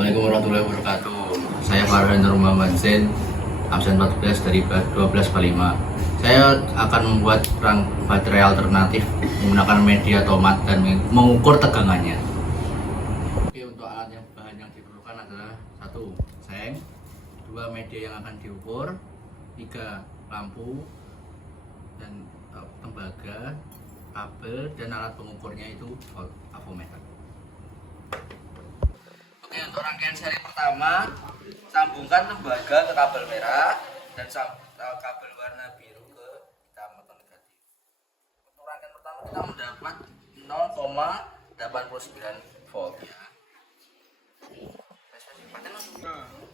Assalamualaikum warahmatullahi wabarakatuh. Saya Farhan Muhammad Zain, absen 14 dari 12/5. Saya akan membuat rang baterai alternatif menggunakan media tomat dan mengukur tegangannya. Oke, untuk alat yang bahan yang diperlukan adalah 1 seng, 2 media yang akan diukur, 3 lampu dan tembaga, kabel, dan alat pengukurnya itu avometer. Oke, untuk rangkaian seri pertama, sambungkan tembaga ke kabel merah dan kabel warna biru ke hitam atau negatif. Untuk rangkaian pertama kita mendapat 0,89 volt ya.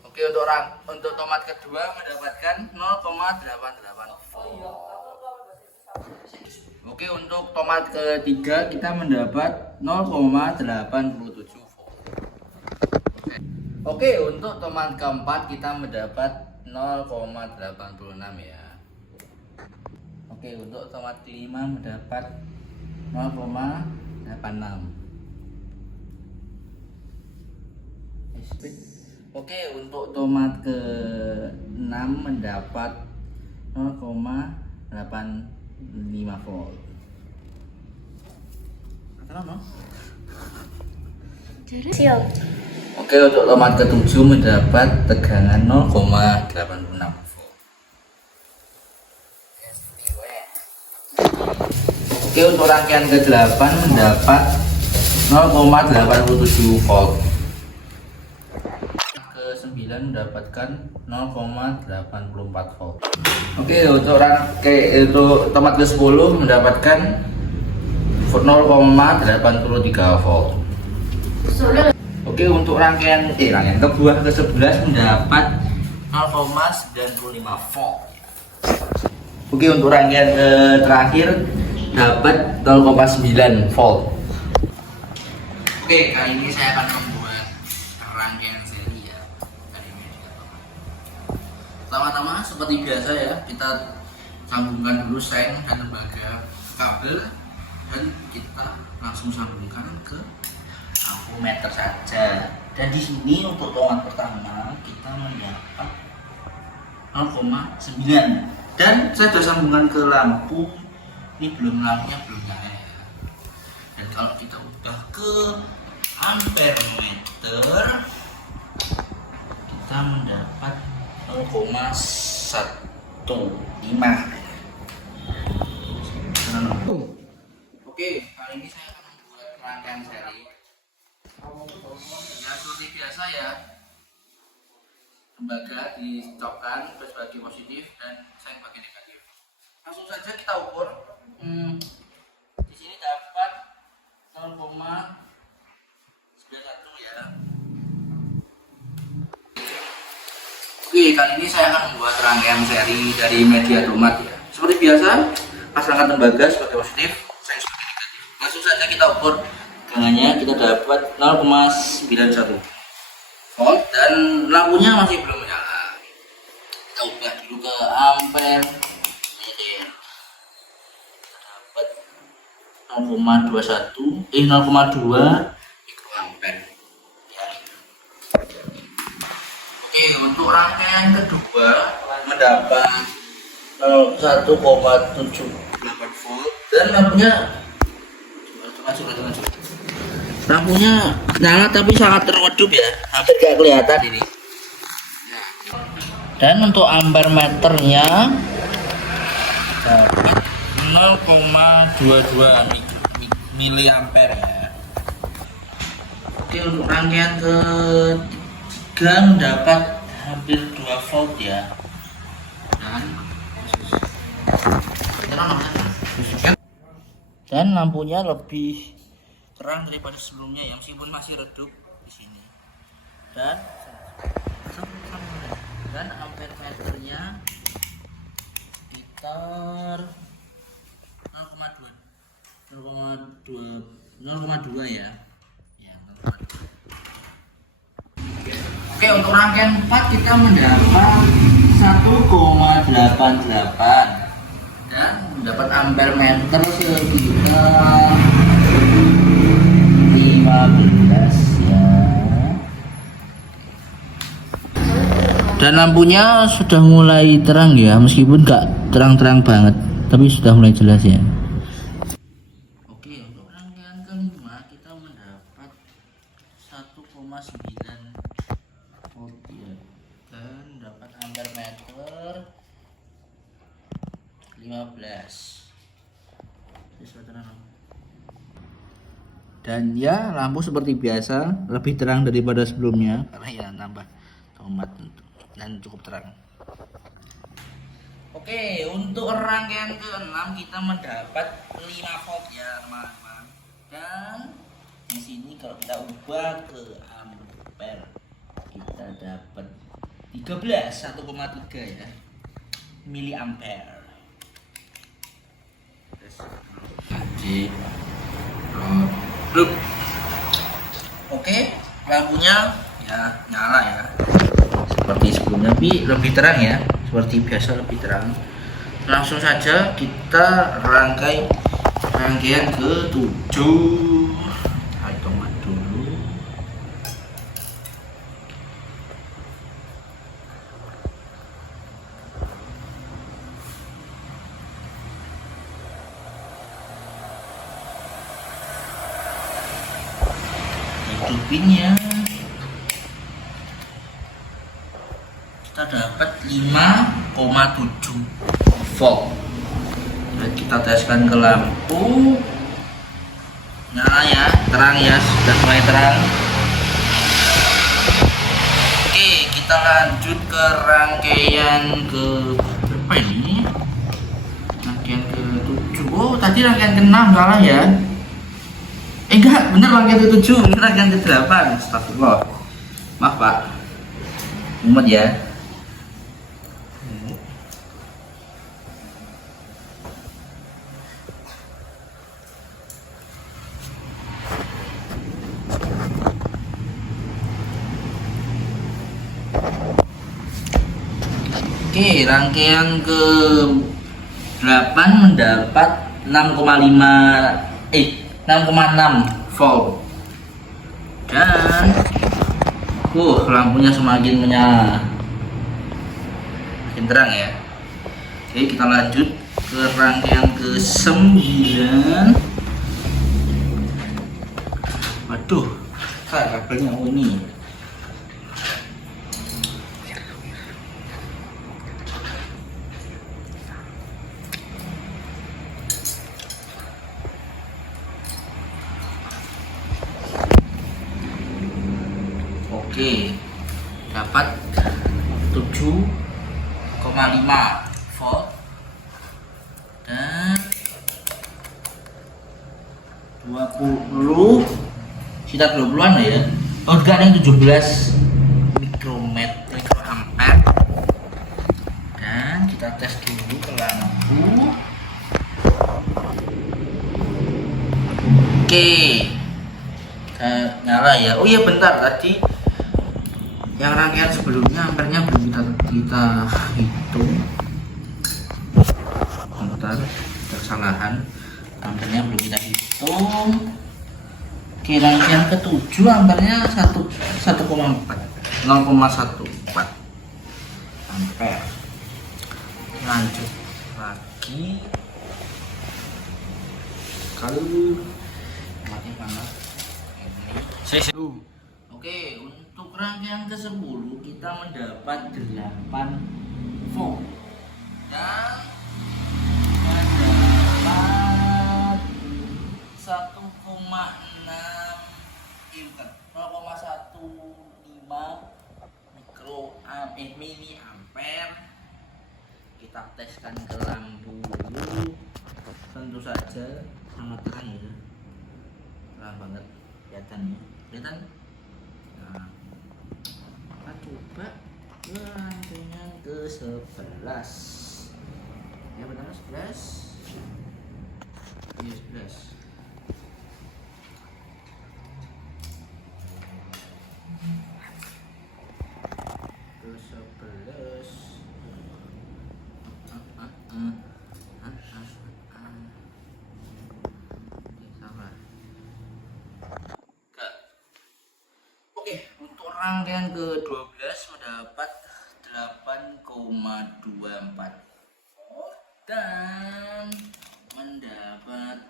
Oke, untuk tomat kedua mendapatkan 0,88 volt. Oke, untuk tomat ketiga kita mendapat 0,87 volt. Oke, untuk tomat keempat kita mendapat 0,86 ya. Oke, untuk tomat kelima mendapat 0,86. Oke, untuk tomat ke-6 mendapat 0,85 volt. Siap. Oke, untuk tomat ke-7 mendapat tegangan 0,86 volt. Oke, untuk rangkaian ke-8 mendapat 0,87 volt. Ke-9 mendapatkan 0,84 volt. Oke, untuk tomat ke-10 mendapatkan 0,83 volt. Oke, untuk rangkaian kebuah ke-11 mendapat 0,95 volt. Oke, untuk rangkaian terakhir dapat 0,9 volt. Oke, kali ini saya akan membuat rangkaian seri ya dari media tomat. Pertama-tama seperti biasa ya, kita sambungkan dulu seng dan tembaga kabel dan kita langsung sambungkan ke avometer saja. Dan di sini untuk tomat pertama kita mendapat 0,9 dan saya sudah sambungkan ke lampu. Ini lampunya belum nyala ya. Dan kalau kita udah ke ampere meter kita mendapat 0,15. Oke, kali ini saya akan membuat rangkaian seri. Ya, seperti biasa ya, tembaga dicopkan sebagai positif dan seng sebagai negatif. Langsung saja kita ukur. Di sini dapat 0,91 ya. Oke, kali ini saya akan membuat rangkaian seri dari media tomat ya. Seperti biasa, pasangkan tembaga sebagai positif, seng sebagai negatif. Langsung saja kita ukur. Tegangannya kita dapat 0,91 volt dan lampunya masih belum menyala. Kita ubah dulu ke ampere meter. Kita dapat 0,2 mikroampere. Ya. Oke, untuk rangkaian kedua mendapat 1,78 volt dan lampunya nyala tapi sangat terredup ya, hampir gak kelihatan ini. Dan untuk ampere meternya dapat 0,22 miliampere ya. Oke, untuk rangkaian ketiga mendapat hampir 2 volt ya. Dan lampunya lebih terang daripada sebelumnya ya, meskipun masih redup di sini. Dan ampere meternya sekitar 0,2 ya. Ya, 0,2. Oke, untuk rangkaian 4 kita mendapat 1,88 dan mendapat ampere meter sekitar 15 ya. Dan lampunya sudah mulai terang ya, meskipun gak terang-terang banget, tapi sudah mulai jelas ya. Oke, untuk rangkaian kelima kita mendapat 1,9 volt ya, dan dapat ampere meter 15. Dan ya, lampu seperti biasa lebih terang daripada sebelumnya karena ya nambah tomat dan cukup terang. Oke, untuk rangkaian ke-6 kita mendapat 5 volt ya teman-teman. Dan di sini kalau kita ubah ke ampere kita dapat 1,3 ya miliampere. Jadi oke, lampunya ya nyala ya seperti sebelumnya, tapi lebih terang ya, seperti biasa lebih terang. Langsung saja kita rangkaian ke-7. Hai tomat dulu. Hidupinnya kita dapat 5,7 volt. Dan kita teskan ke lampu, nyala ya, terang ya, sudah mulai terang. Oke, kita lanjut ke rangkaian ke berapa ini? Rangkaian ke-7. Oh, tadi rangkaian ke-6 salah ya. Enggak, bener rangkaian ke-7, ini rangkaian ke-8. Astagfirullah. Maaf Pak. Mumet ya. Oke, rangkaian ke-8 mendapat 6,6 volt. Dan lampunya semakin menyala, makin terang ya. Oke, kita lanjut ke rangkaian ke-9. Waduh, kabelnya ini. Oke, dapat 7,5 volt dan 20, sekitar 20-an lah ya. Oh enggak, yang 17 mikroampere. Dan kita tes dulu ke lampu. Oke, nyala ya. Oh iya, bentar, tadi yang rangkaian sebelumnya ampernya belum kita hitung. Bentar, kesalahan, ampernya belum kita hitung. Oke, rangkaian ke-7 ampernya 0,14 ampere. Lanjut lagi. Kalau makin panas ini. Oke, untuk rangkaian ke-10 kita mendapat 8 volt dan mendapat 1,6 miliampere. Kita teskan ke lampu dulu. Tentu saja sangat terang ya, terang banget kelihatannya. Kelihatan? Nah, kita coba ke rangkaian ke-11. Ya benar, 11. Iya, 11. Ke-11. Salah. Oke, untuk rangkaian ke-12 mendapat 8,24 volt dan mendapat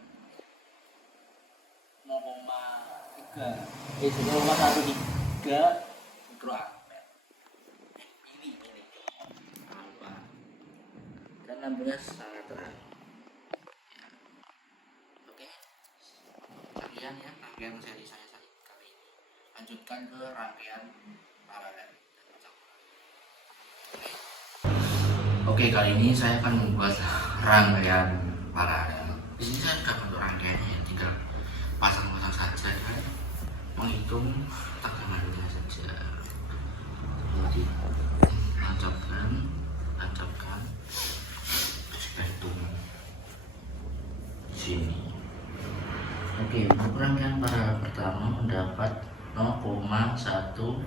0,13 mikroampere. Ini apa? Dan 16 sangat terang. Ya. Oke, sekian ya rangkaian seri saya kali ini. Lanjutkan ke rangkaian paralel. Oke, kali ini saya akan membuat rangkaian paralel. Di sini saya sudah bentuk rangkaiannya, tinggal pasang-pasang saja dan menghitung tegangannya saja. Jadi tancapkan gantung di sini. Oke, untuk rangkaian paralel pertama mendapat 0,12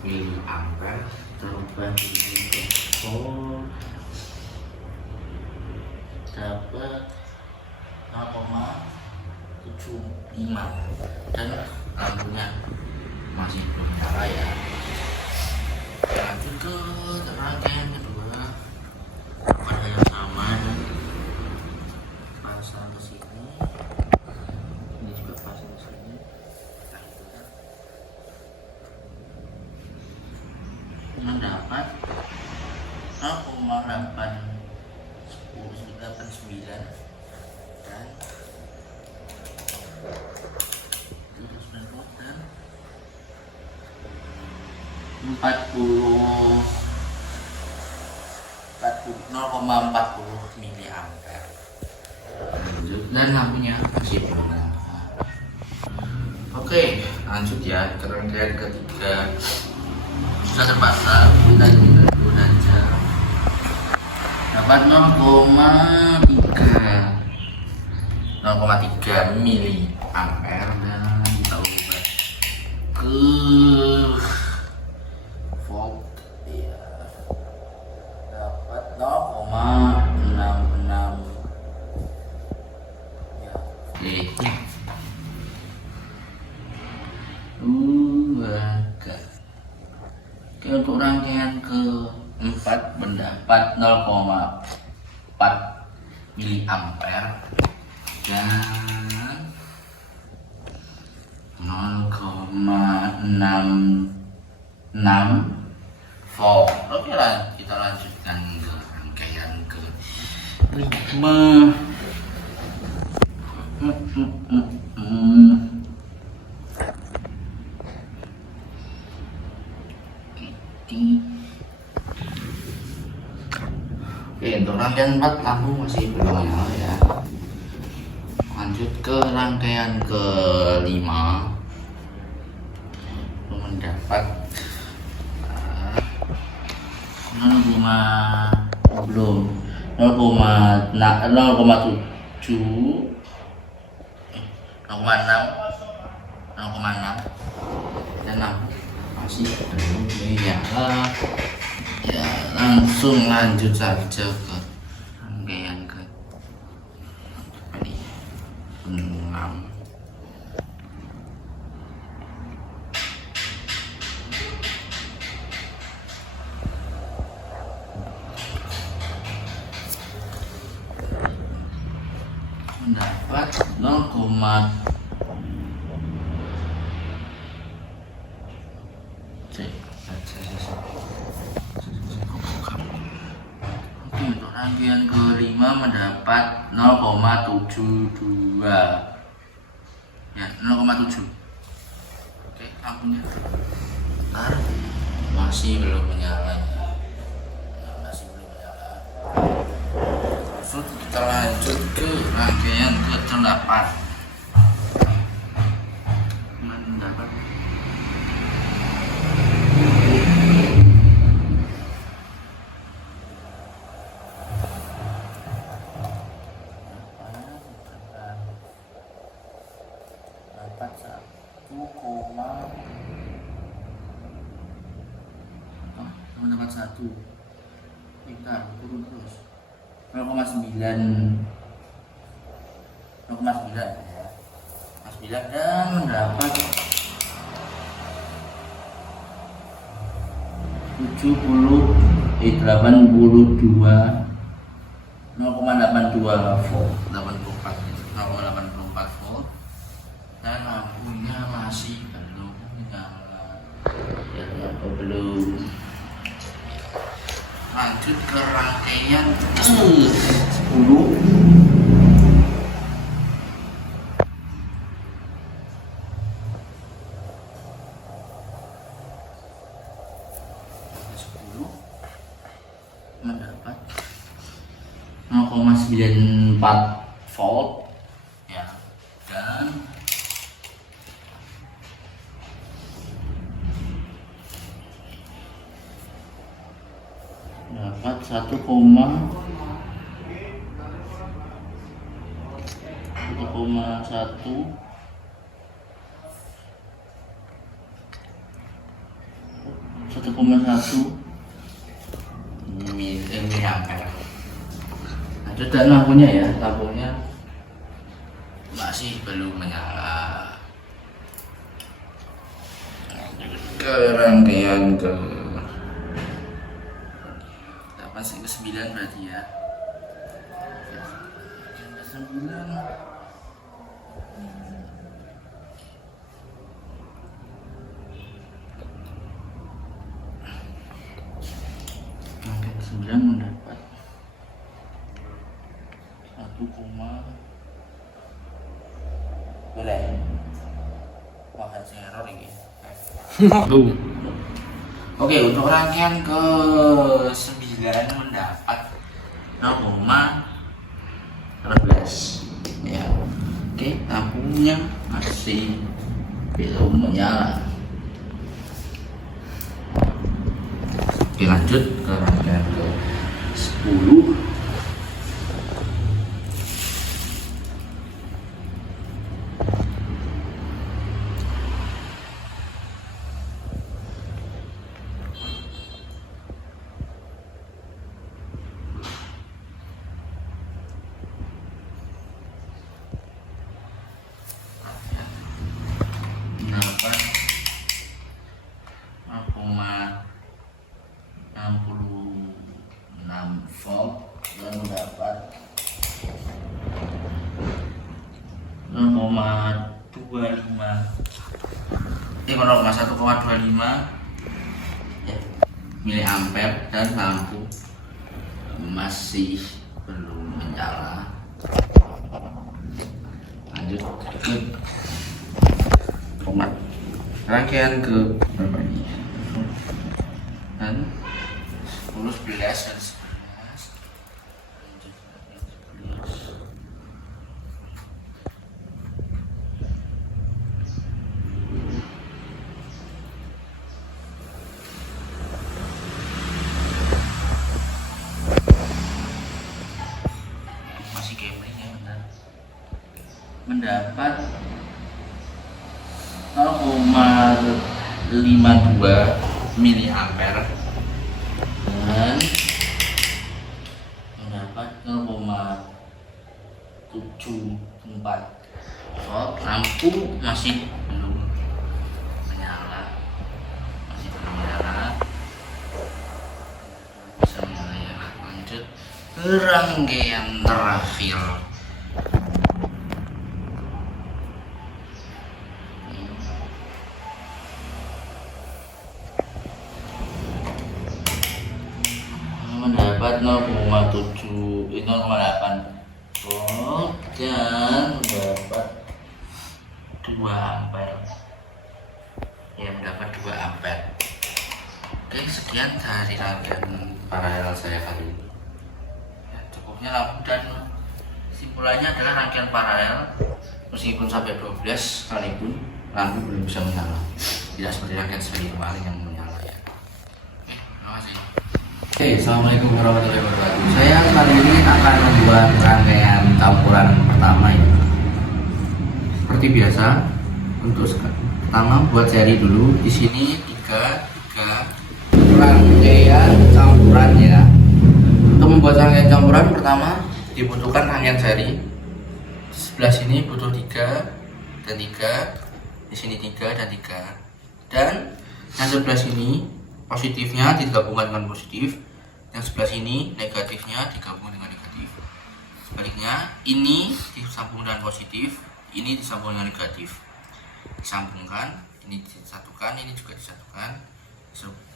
miliampere terubah menjadi volt dapat 0,75 dan lampunya masih belum nyala ya. Lanjut ke rangkaian kedua pada yang sama dan pasang ke sini, ini juga pasang ke sini. Mendapat 0,889 dan 0,40 miliampere. Dan lampunya masih belum nyala. Oke, lanjut ya ke rangkaian ketiga. Sudah terpasang dan saja dapat 0,3 miliampere dan kita ubah ke volt ya, dapat 0,66 ya. Oke, untuk rangkaian keempat mendapat 0,4 miliampere dan 0,66 volt. Oke lah, kita lanjutkan ke rangkaian ke 5. Oke, untuk rangkaian 4 lampu masih belum nyala ya. Lanjut ke rangkaian ke-5 mendapat 0,6 dan masih belum nyala ya. Langsung lanjut saja ke rangkaian ke 6. Mendapat 0,3 untuk rangkaian ke-5 mendapat 0,72 ya, 0,7. Oke, lampunya bentar, masih belum menyala ya, masih belum menyala. Terus kita lanjut ke rangkaian ke-8 mendapat 1 bentar, turun terus 0,9 dan mendapat volt, 0,84 volt, dan lampunya masih belum nyala. Ya, belum. Lanjut ke rangkaian 10. Mendapat 0,94 volt ya, dan dapat 1,1 miliampere. Lanjut, dan lampunya ya, lampunya masih belum menyala. Ke rangkaian ke 9 berarti ya. 9. Rangkaian 9 mendapat 1, boleh. Wah, saya error ini. Oke, untuk rangkaian ke 9 mendapat 0,13 ya. Oke, lampunya masih belum menyala. Oke, lanjut ke rangkaian ke 10. Dapat 0,66 volt dan mendapat 1,25 ya, miliampere, dan lampu masih belum menyala. Lanjut ke rangkaian ke berapa ini? Dan 10, 11 dan 11. Lanjut ke 11. Masih gambling ya, benar. Mendapat 0,52 miliampere dan mendapat 0,74 volt. Lampu masih belum menyala, bisa menyala ya. Lanjut ke rangkaian terakhir. Mendapat 0,8 volt dan mendapat 2 ampere ya, mendapat 2 ampere. Oke, sekian dari rangkaian paralel saya kali ini ya, cukupnya lampu, dan simpulannya adalah rangkaian paralel meskipun sampai 12 sekalipun lampu belum bisa menyala, tidak seperti rangkaian seri kemarin yang menyala ya. Oke, terima kasih. Oke, assalamualaikum warahmatullahi wabarakatuh. Saya kali ini akan membuat rangkaian campuran pertama ya. Seperti biasa, untuk pertama buat seri dulu. Di sini tiga rangkaian campuran ya. Untuk membuat rangkaian campuran pertama dibutuhkan rangkaian seri. Sebelah sini butuh 3 dan 3, di sini 3 dan 3, dan yang sebelah sini positifnya digabungkan dengan positif, yang sebelah sini negatifnya digabungkan dengan negatif. Sebaliknya, ini disambung dengan positif, ini disambung dengan negatif. Disambungkan, ini disatukan, ini juga disatukan.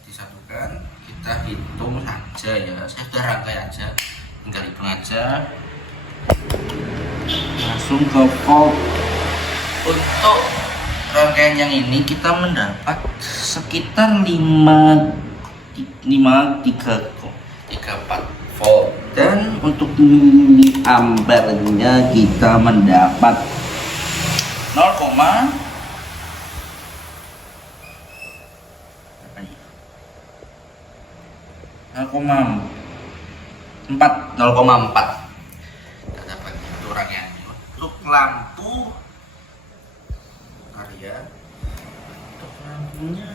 Disatukan, kita hitung saja ya. Saya sudah rangkai aja, tinggal hitung aja. Langsung ke volt. Untuk rangkaian yang ini kita mendapat sekitar 5,34 volt, dan untuk miliampernya kita mendapat 0,4 kita dapat itu rangkaiannya. Untuk lampu karya, untuk lampunya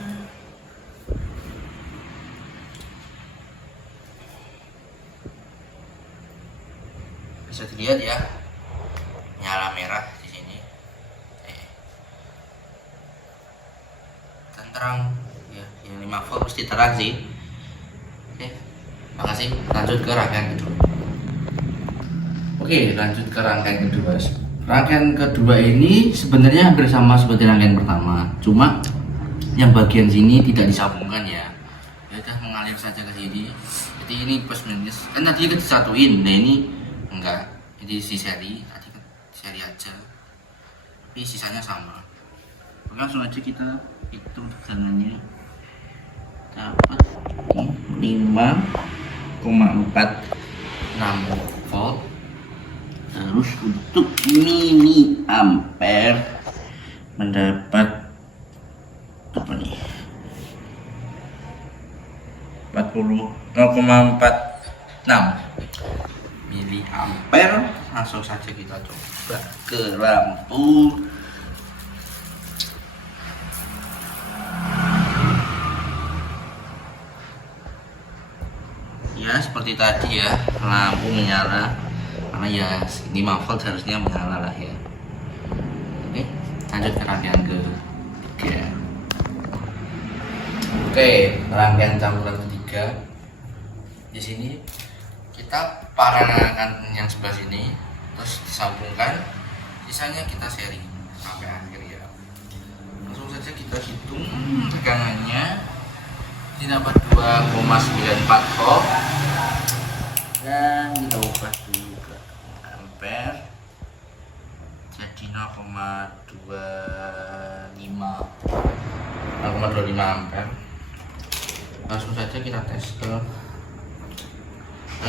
bisa dilihat ya, nyala merah di sini, dan terang ya, yang 5 volt mesti terang sih. Oke, makasih. Lanjut ke rangkaian kedua. Oke, lanjut ke rangkaian kedua. Rangkaian kedua ini sebenarnya hampir sama seperti rangkaian pertama, cuma yang bagian sini tidak disambungkan ya. Ya udah mengalir saja ke sini. Jadi ini plus minus. Kan tadi kita disatuin, nah ini enggak. Jadi si seri, tadi kan seri aja. Tapi sisanya sama. Oke, langsung aja kita hitung tegangannya. Dapat 5,46 volt. Terus untuk miliampere mendapat apa nih? 0,46 miliampere. Langsung saja kita coba ke lampu. Ya seperti tadi ya, lampu menyala karena ya 5 volt harusnya menyala lah ya. Oke, lanjut ke rangkaian ketiga. Oke, rangkaian campuran ketiga. Di sini kita paralelkan yang sebelah sini, terus disambungkan, sisanya kita seri sampai akhir ya. Langsung saja kita hitung tegangannya. Ini dapat 2,94 volt, dan kita ubah dulu ke ampere jadi 0,25 ampere. Langsung saja kita tes ke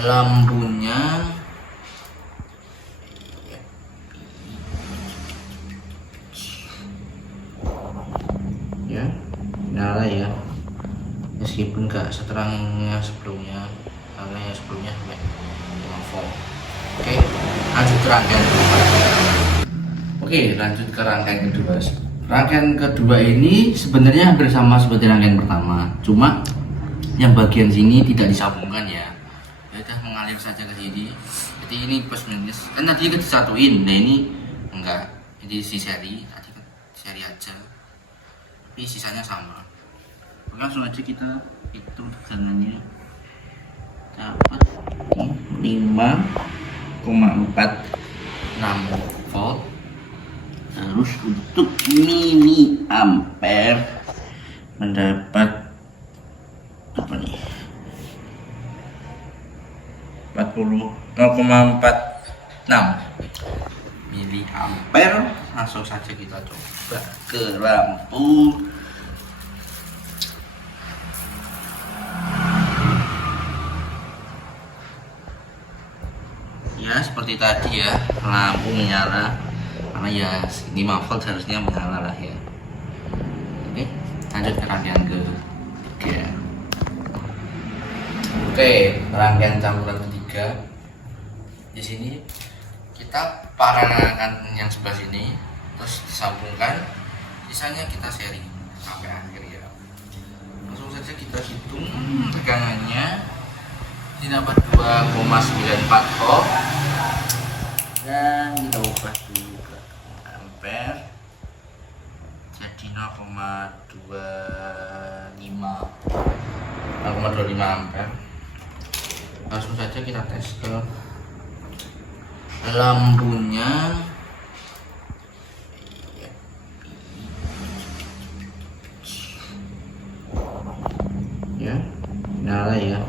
lampunya. Ya, nyala ya, meskipun gak seterangnya sebelumnya, karena yang sebelumnya sampai 5 volt. Oke, lanjut ke rangkaian kedua. Oke, lanjut ke rangkaian kedua. Rangkaian kedua ini sebenarnya hampir sama seperti rangkaian pertama, cuma yang bagian sini tidak disambungkan ya. Ya udah mengalir saja ke sini. Jadi ini plus minus. Kan tadi kita disatuin, nah ini enggak. Jadi si seri, tadi kan seri aja. Tapi sisanya sama. Oke, langsung aja kita hitung tegangannya. Dapat 5,46 volt. Terus untuk miliampere mendapat apa nih? 0,46 miliampere. Langsung saja kita coba ke lampu. Ya seperti tadi ya, lampu menyala karena ya 5 volt harusnya menyala lah ya. Oke, lanjut ke rangkaian ketiga. Oke, rangkaian campuran ketiga. Di sini kita paralelkan yang sebelah sini, terus disambungkan, sisanya kita seri sampai akhir ya. Langsung saja kita hitung tegangannya. Ini dapat 2,94 volt, dan kita ubah dulu ke ampere jadi 0,25 0,25 ampere. Langsung saja kita tes ke lampunya. Ya, nyala ya,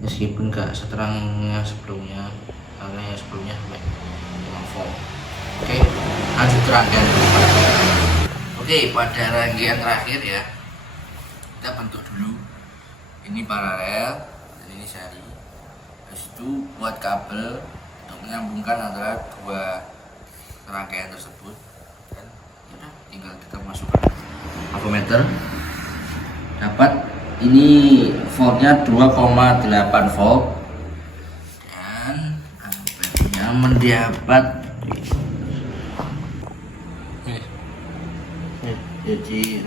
meskipun gak seterangnya sebelumnya, karena yang sebelumnya sampai 5 volt. Oke, lanjut ke rangkaian kedua. Oke, pada rangkaian terakhir ya, kita bentuk dulu ini paralel dan ini seri. Habis itu buat kabel untuk menyambungkan antara dua rangkaian tersebut, dan udah tinggal kita masukkan ampermeter. Dapat ini voltnya 2,8 volt dan ampernya mendapat, jadi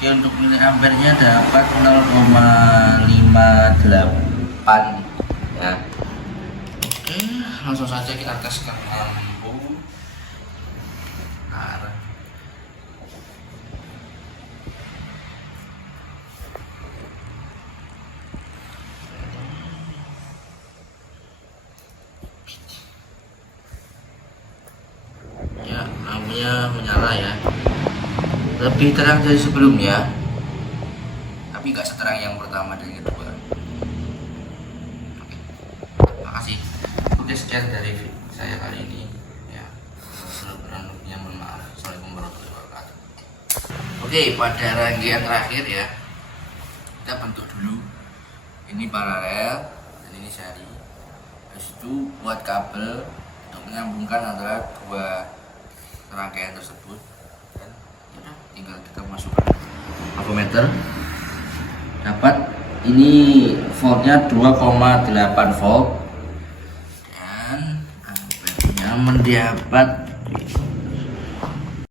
untuk nilai ampernya dapat 0,58 ya. Oke, langsung saja kita tes ke lampu. Nah, ya, lampunya menyala ya, lebih terang dari sebelumnya, tapi nggak seterang yang pertama dan kedua. Oke, makasih. Oke, sekian dari saya kali ini ya. Kurang-kurangnya mohon maaf. Assalamualaikum warahmatullahi wabarakatuh. Oke, pada rangkaian terakhir ya, kita bentuk dulu ini paralel dan ini seri. Habis itu buat kabel untuk menyambungkan antara dua rangkaian tersebut, dan udah tinggal kita masukkan ampermeter. Dapat ini voltnya 2,8 volt dan ampernya mendapat